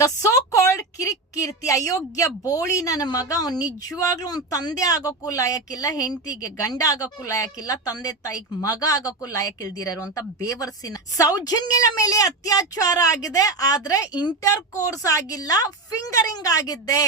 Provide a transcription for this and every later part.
The so called Kirik Keerthi ಅಯೋಗ್ಯ ಬೋಳಿ ನನ್ನ ಮಗ. ಅವ್ನು ನಿಜವಾಗ್ಲೂ ಅವ್ನು ತಂದೆ ಆಗೋಕ್ಕೂ ಲಾಯಕ್ಕಿಲ್ಲ, ಹೆಂಡತಿಗೆ ಗಂಡ ಆಗೋಕ್ಕೂ ಲಾಯಕ್ಕಿಲ್ಲ, ತಂದೆ ತಾಯಿಗೆ ಮಗ ಆಗೋಕ್ಕೂ ಲಾಯಕ್ಕಿಲ್ದಿರೋಂತ ಬೇವರ್ಸಿನ ಸೌಜನ್ಯನ ಮೇಲೆ ಅತ್ಯಾಚಾರ ಆಗಿದೆ. ಆದ್ರೆ ಇಂಟರ್ ಕೋರ್ಸ್ ಆಗಿಲ್ಲ, ಫಿಂಗರಿಂಗ್ ಆಗಿದ್ದೆ.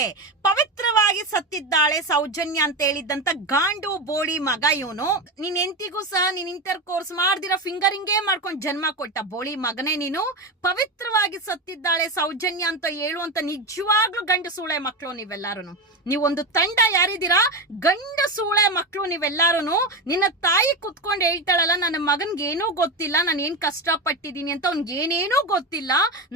ಪವಿತ್ರವಾಗಿ ಸತ್ತಿದ್ದಾಳೆ ಸೌಜನ್ಯ ಅಂತ ಹೇಳಿದ್ದಂತ ಗಾಂಡು ಬೋಳಿ ಮಗ ಇವನು. ನಿನ್ ಹೆಂಡತಿಗೂ ಸಹ ನೀನ್ ಇಂಟರ್ ಕೋರ್ಸ್ ಮಾಡ್ದಿರ ಫಿಂಗರಿಂಗೇ ಮಾಡ್ಕೊಂಡು ಜನ್ಮ ಕೊಟ್ಟ ಬೋಳಿ ಮಗನೇ ನೀನು. ಪವಿತ್ರವಾಗಿ ಸತ್ತಿದ್ದಾಳೆ ಸೌಜನ್ಯ ಅಂತ ಹೇಳುವಂತ ನಿಜವಾಗ್ಲೂ ಗಂಡು ಸೂಳೆ ಮಕ್ಕಳು ನೀವೆಲ್ಲಾರು. ನೀವೊಂದು ತಂಡ ಯಾರಿದ್ದೀರಾ, ಗಂಡು ಸೂಳೆ ಮಕ್ಕಳು ನೀವೆಲ್ಲಾರು. ನಿನ್ನ ತಾಯಿ ಕುತ್ಕೊಂಡು ಹೇಳ್ತಾಳಲ್ಲ, ನನ್ನ ಮಗನ್ಗೆ ಏನೂ ಗೊತ್ತಿಲ್ಲ, ನಾನು ಏನ್ ಕಷ್ಟ ಪಟ್ಟಿದ್ದೀನಿ ಅಂತ ಅವ್ನ್ಗೆ ಏನೇನೂ ಗೊತ್ತಿಲ್ಲ,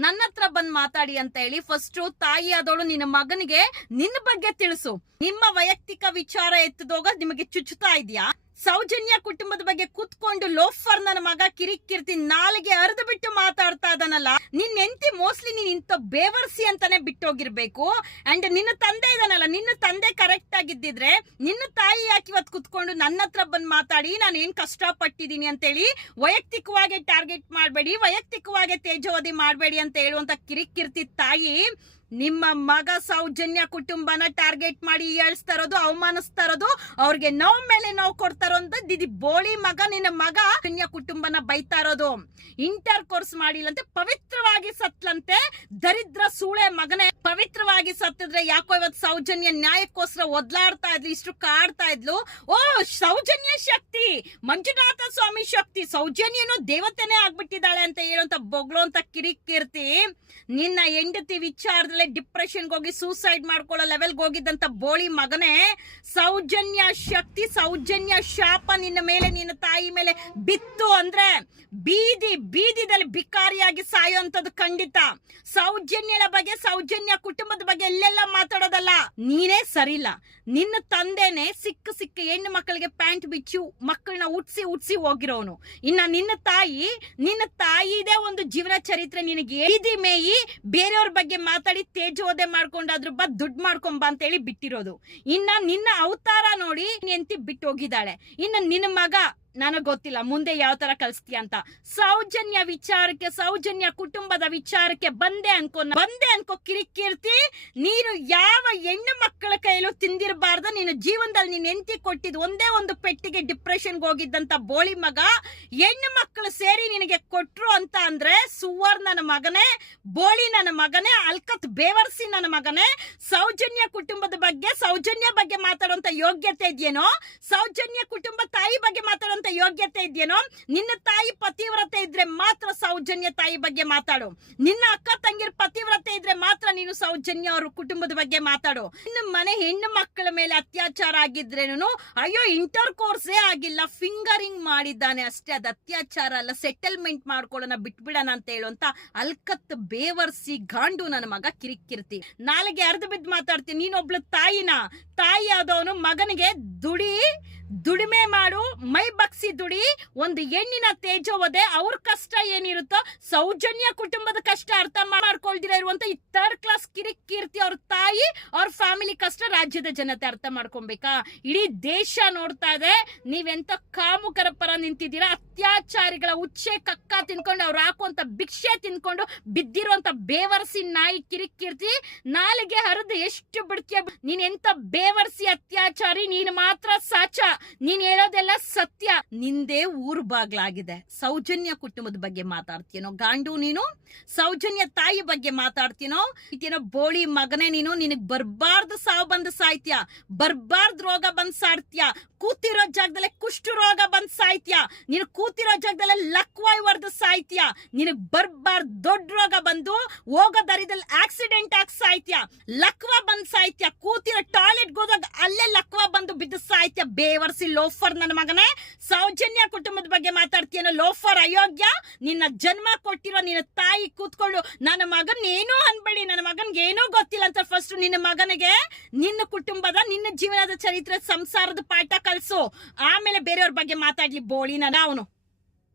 ನನ್ನ ಹತ್ರ ಬಂದ್ ಮಾತಾಡಿ ಅಂತ ಹೇಳಿ ಫಸ್ಟ್ ತಾಯಿ ಆದವಳು ನಿನ್ನ ಮಗನಿಗೆ ನಿನ್ನ ಬಗ್ಗೆ ತಿಳಿಸು. ನಿಮ್ಮ ವೈಯಕ್ತಿಕ ವಿಚಾರ ಎತ್ತದೋಗ ನಿಮಗೆ ಚುಚ್ಚುತ್ತಾ ಇದೆಯಾ? ಸೌಜನ್ಯ ಕುಟುಂಬದ ಬಗ್ಗೆ ಕುತ್ಕೊಂಡು ಲೋಫರ್ ನನ್ನ ಮಗ ಕಿರಿಕಿರ್ತಿ ನಾಲಿಗೆ ಅರ್ದು ಬಿಟ್ಟು ಮಾತಾಡ್ತಾ ಇದಾನಲ್ಲ. ನಿನ್ ಹೆಂಡತಿ ಮೋಸ್ಟ್ಲಿ ನೀನ್ ಇಂತ ಬೇವರ್ಸಿ ಅಂತಾನೆ ಬಿಟ್ಟೋಗಿರ್ಬೇಕು. ಅಂಡ್ ನಿನ್ನ ತಂದೆ ಇದಾನಲ್ಲ, ನಿನ್ನ ತಂದೆ ಕರೆಕ್ಟ್ ಆಗಿದ್ದಿದ್ರೆ ನಿನ್ನ ತಾಯಿ ಯಾಕೆ ಇವತ್ತು ಕುತ್ಕೊಂಡು ನನ್ನ ಹತ್ರ ಬಂದ್ ಮಾತಾಡಿ ನಾನು ಏನ್ ಕಷ್ಟ ಪಟ್ಟಿದೀನಿ ಅಂತೇಳಿ ವೈಯಕ್ತಿಕವಾಗಿ ಟಾರ್ಗೆಟ್ ಮಾಡಬೇಡಿ, ವೈಯಕ್ತಿಕವಾಗಿ ತೇಜೋವಧಿ ಮಾಡಬೇಡಿ ಅಂತ ಹೇಳುವಂತ ಕಿರಿಕಿರ್ತಿ ತಾಯಿ ನಿಮ್ಮ ಮಗ ಸೌಜನ್ಯ ಕುಟುಂಬನ ಟಾರ್ಗೆಟ್ ಮಾಡಿ ಏಳ್ಸ್ತಾ ಇರೋದು, ಅವಮಾನಿಸ್ತಾ ಇರೋದು, ಅವ್ರಿಗೆ ನೋವು ಮೇಲೆ ನೋವು ಕೊಡ್ತಾ ಇರೋದು ದಿದಿ ಬೋಳಿ ಮಗ. ನಿನ್ನ ಮಗ ಸೌಜನ್ಯ ಕುಟುಂಬನ ಬೈತಾ ಇರೋದು. ಇಂಟರ್ ಕೋರ್ಸ್ ಮಾಡಿಲ್ಲಂತೆ, ಪವಿತ್ರವಾಗಿ ಸತ್ಲಂತೆ. ದರಿದ್ರ ಸೂಳೆ ಮಗನೇ, ಪವಿತ್ರವಾಗಿ ಸತ್ತಿದ್ರೆ ಯಾಕೋ ಇವತ್ತು ಸೌಜನ್ಯ ನ್ಯಾಯಕ್ಕೋಸ್ಕರ ಒದ್ಲಾಡ್ತಾ ಇದ್ಲು, ಇಷ್ಟು ಕಾಡ್ತಾ ಇದ್ಲು. ಓ ಸೌಜನ್ಯ ಶಕ್ತಿ, ಮಂಜುನಾಥ ಸ್ವಾಮಿ ಶಕ್ತಿ, ಸೌಜನ್ಯನು ದೇವತೆನೇ ಆಗ್ಬಿಟ್ಟಿದ್ದಾಳೆ ಅಂತ ಹೇಳುವಂತ ಬೊಗ್ಳು ಅಂತ ಕಿರಿಕಿರ್ತಿ. ನಿನ್ನ ಹೆಂಡತಿ ವಿಚಾರದಲ್ಲಿ ಡಿಪ್ರೆಷನ್ಗೆ ಹೋಗಿ ಸೂಸೈಡ್ ಮಾಡ್ಕೊಳ್ಳೋ ಲೆವೆಲ್ಗೆ ಹೋಗಿದ್ದಂತ ಬೋಳಿ ಮಗನೇ, ಸೌಜನ್ಯ ಶಕ್ತಿ, ಸೌಜನ್ಯ ಶಾಪ ನಿನ್ನ ಮೇಲೆ, ನಿನ್ನ ತಾಯಿ ಮೇಲೆ ಬಿತ್ತು ಅಂದ್ರೆ ಬೀದಿದಲ್ಲಿ ಬಿಕಾರಿಯಾಗಿ ಸಾಯೋಂಥದ್ದು ಖಂಡಿತ. ಸೌಜನ್ಯನ ಬಗ್ಗೆ, ಸೌಜನ್ಯ ಕುಟುಂಬದ ಬಗ್ಗೆ ಎಲ್ಲೆಲ್ಲ ಮಾತಾಡೋದಲ್ಲ. ನೀನೇ ಸರಿಲ್ಲ. ನಿನ್ನ ತಂದೆನೆ ಸಿಕ್ಕ ಹೆಣ್ಣು ಮಕ್ಕಳಿಗೆ ಪ್ಯಾಂಟ್ ಬಿಚ್ಚಿ ಮಕ್ಕಳನ್ನ ಉಟ್ಸಿ ಹೋಗಿರೋನು. ಇನ್ನ ನಿನ್ನ ತಾಯಿದೇ ಒಂದು ಜೀವನ ಚರಿತ್ರೆ ನಿನಗೆ ಏದಿ ಮೇಯಿ ಬೇರೆಯವ್ರ ಬಗ್ಗೆ ಮಾತಾಡಿ ತೇಜೋದೆ ಮಾಡ್ಕೊಂಡಾದ್ರು ದುಡ್ಡು ಮಾಡ್ಕೊಂಬ ಅಂತ ಹೇಳಿ ಬಿಟ್ಟಿರೋದು. ಇನ್ನ ನಿನ್ನ ಅವತಾರ ನೋಡಿ ಎಂತಿ ಬಿಟ್ಟು ಹೋಗಿದ್ದಾಳೆ. ಇನ್ನು ನಿನ್ನ ಮಗ ನನಗ್ ಗೊತ್ತಿಲ್ಲ ಮುಂದೆ ಯಾವ ತರ ಕಲಿಸ್ತೀಯ ಅಂತ. ಸೌಜನ್ಯ ವಿಚಾರಕ್ಕೆ, ಸೌಜನ್ಯ ಕುಟುಂಬದ ವಿಚಾರಕ್ಕೆ ಬಂದೆ ಅನ್ಕೋ ಕಿರಿಕೀರ್ತಿ. ನೀನು ಯಾವ ಹೆಣ್ಣು ಮಕ್ಕಳ ಕೈಲೂ ತಿಂದಿರಬಾರ್ದು. ನೀನು ಜೀವನದಲ್ಲಿ ನೀನ್ ಎಂತಿ ಕೊಟ್ಟಿದ್ ಒಂದೇ ಒಂದು ಪೆಟ್ಟಿಗೆ ಡಿಪ್ರೆಷನ್ಗೆ ಹೋಗಿದ್ದಂತ ಬೋಳಿ ಮಗ ಹೆಣ್ಣು ಮಕ್ಕಳು ಸೇರಿ ನಿನಗೆ ಕೊಟ್ರು ಅಂತ ಅಂದ್ರೆ ಸುವರ್ಣನ ಮಗನೇ, ಬೋಳಿ ನನ್ನ ಮಗನೇ, ಅಲ್ಕತ್ ಬೇವರ್ಸಿ ನನ್ನ ಮಗನೇ. ಸೌಜನ್ಯ ಕುಟುಂಬದ ಬಗ್ಗೆ, ಸೌಜನ್ಯ ಬಗ್ಗೆ ಮಾತಾಡುವಂತ ಯೋಗ್ಯತೆ ಇದೆಯೇನೋ? ಸೌಜನ್ಯ ಕುಟುಂಬ ತಾಯಿ ಬಗ್ಗೆ ಮಾತಾಡುವಂತ ಯೋಗ್ಯತೆ ಇದೆಯೇನೋ? ನಿನ್ನ ತಾಯಿ ಪತಿವ್ರತೆ ಇದ್ರೆ ಮಾತ್ರ ಸೌಜನ್ಯ ತಾಯಿ ಬಗ್ಗೆ ಮಾತಾಡು. ನಿನ್ನ ಅಕ್ಕ ತಂಗಿರ ಪತಿವ್ರತೆ ಇದ್ರೆ ಮಾತ್ರ ನೀನು ಸೌಜನ್ಯ ಅವ್ರ ಕುಟುಂಬದ ಬಗ್ಗೆ ಮಾತಾಡು. ನಿನ್ನ ಮನೆ ಹೆಣ್ಣು ಮಕ್ಕಳ ಮೇಲೆ ಅತ್ಯಾಚಾರ ಆಗಿದ್ರೇನು ಅಯ್ಯೋ ಇಂಟರ್ ಕೋರ್ಸೇ ಆಗಿಲ್ಲ, ಫಿಂಗರಿಂಗ್ ಮಾಡಿದ್ದಾನೆ ಅಷ್ಟೇ, ಅದು ಅತ್ಯಾಚಾರ ಅಲ್ಲ, ಸೆಟಲ್ಮೆಂಟ್ ಮಾಡ್ಕೊಳ್ಳೋಣ ಬಿಟ್ಬಿಡೋಣ ಅಂತ ಹೇಳುವಂತ ಅಲ್ಕತ್ ಬೇವರ್ಸಿ ಗಾಂಡು ನನ್ನ ಮಗ ಕಿರಿಕಿರ್ತಿ. ನಾಳೆಗೆ ಅರ್ಧ ಬಿದ್ದು ಮಾತಾಡ್ತೀನಿ. ನೀನೊಬ್ಳು ತಾಯಿ ಆದವನು ಮಗನಿಗೆ ದುಡಿಮೆ ಮಾಡು, ಮೈ ಬಗ್ಸಿ ದುಡಿ, ಒಂದು ಹೆಣ್ಣಿನ ತೇಜೋವದೆ, ಅವ್ರ ಕಷ್ಟ ಏನಿರುತ್ತೋ ಸೌಜನ್ಯ ಕುಟುಂಬದ ಕಷ್ಟ ಅರ್ಥ ಮಾಡ್ಕೊಳ್ದಿರ ಇರುವಂತ ಈ ಥರ್ಡ್ ಕ್ಲಾಸ್ ಕಿರಿಕೀರ್ತಿ ಅವ್ರ ತಾಯಿ, ಅವ್ರ ಫ್ಯಾಮಿಲಿ ಕಷ್ಟ ರಾಜ್ಯದ ಜನತೆ ಅರ್ಥ ಮಾಡ್ಕೊಬೇಕಾ? ಇಡೀ ದೇಶ ನೋಡ್ತಾ ಇದೆ ನೀವೆಂತ ಕಾಮುಕರ ಪರ ನಿಂತಿದ್ದೀರಾ. ಅತ್ಯಾಚಾರಿಗಳ ಉಚ್ಚೆ ಕಕ್ಕ ತಿನ್ಕೊಂಡು ಅವ್ರು ಹಾಕುವಂತ ಭಿಕ್ಷೆ ತಿನ್ಕೊಂಡು ಬಿದ್ದಿರುವಂತ ಬೇವರ್ಸಿ ನಾಯಿ ಕಿರಿಕೀರ್ತಿ. ನಾಲಿಗೆ ಹರಿದು ಎಷ್ಟು ಬಿಡ್ತೀಯ ನೀನ್? ಎಂತ ಬೇವರ್ಸಿ ಅತ್ಯಾಚಾರಿ, ನೀನು ಮಾತ್ರ ಸಾಚ, ನೀನ್ ಹೇಳೋದೆಲ್ಲ ಸತ್ಯ. ನಿಂದೇ ಊರು ಬಾಗ್ಲಾಗಿದೆ. ಸೌಜನ್ಯ ಕುಟುಂಬದ ಬಗ್ಗೆ ಮಾತಾಡ್ತೀನೋ ಗಾಂಡು ನೀನು? ಸೌಜನ್ಯ ತಾಯಿ ಬಗ್ಗೆ ಮಾತಾಡ್ತೀನೋ? ಇದೇನೋ ಬೋಳಿ ಮಗನೇ ನೀನು. ನಿನಗ್ ಬರ್ಬಾರ್ದು ಸಾವು ಬಂದು ಸಾಯ್ತ್ಯ, ಬರ್ಬಾರ್ದು ರೋಗ ಬಂದ್ ಸಾಡ್ತೀಯ, ಕೂತಿರೋ ಜಾಗದಲ್ಲೇ ಕುಷ್ಠ ರೋಗ ಬಂದ್ ಸಾಯ್ತ್ಯ, ನೀನು ಕೂತಿರೋ ಜಾಗದಲ್ಲೇ ಲಕ್ವಾಯ್ ಹೊಡೆದು ಸಾಯ್ತ್ಯ, ನಿನಗ್ ಬರ್ಬಾರ್ದು ದೊಡ್ಡ ರೋಗ ಬಂದು ಹೋಗೋ ದರಿದಲ್ಲಿ ಆಕ್ಸಿಡೆಂಟ್ ಆಗಿ ಸಾಯ್ತ್ಯ, ಲಕ್ವಾ ಬಂದ್ ಸಾಯ್ತ್ಯ, ಕೂತಿರೋ ಟಾಯ್ಲೆಟ್ ಹೋದಾಗ ಅಲ್ಲೇ ಲಕ್ವಾ ಬಂದು ಬಿದ್ದು ಸಾಯ್ತ್ಯ. ಬೇವರ್ಸಿ ಲೋಫರ್ ನನ್ನ ಮಗನೇ. ಸೌಜನ್ಯ ಕುಟುಂಬದ ಬಗ್ಗೆ ಮಾತಾಡ್ತೀಯನೋ ಲೋಫರ್ ಅಯೋಗ್ಯ. ನಿನ್ನ ಜನ್ಮ ಕೊಟ್ಟಿರೋ ನಿನ್ನ ತಾಯಿ ಕೂತ್ಕೊಂಡು ನನ್ನ ಮಗನ್ ಏನೋ ಅನ್ಬೇಡಿ, ನನ್ನ ಮಗನ್ಗೆ ಏನೋ ಗೊತ್ತಿಲ್ಲ ಅಂತ ಫಸ್ಟ್ ನಿನ್ನ ಮಗನಿಗೆ ನಿನ್ನ ಕುಟುಂಬದ, ನಿನ್ನ ಜೀವನದ ಚರಿತ್ರೆ, ಸಂಸಾರದ ಪಾಠ ಕಲ್ಸು. ಆಮೇಲೆ ಬೇರೆಯವ್ರ ಬಗ್ಗೆ ಮಾತಾಡ್ಲಿ ಬೋಳಿನ ಅವನು.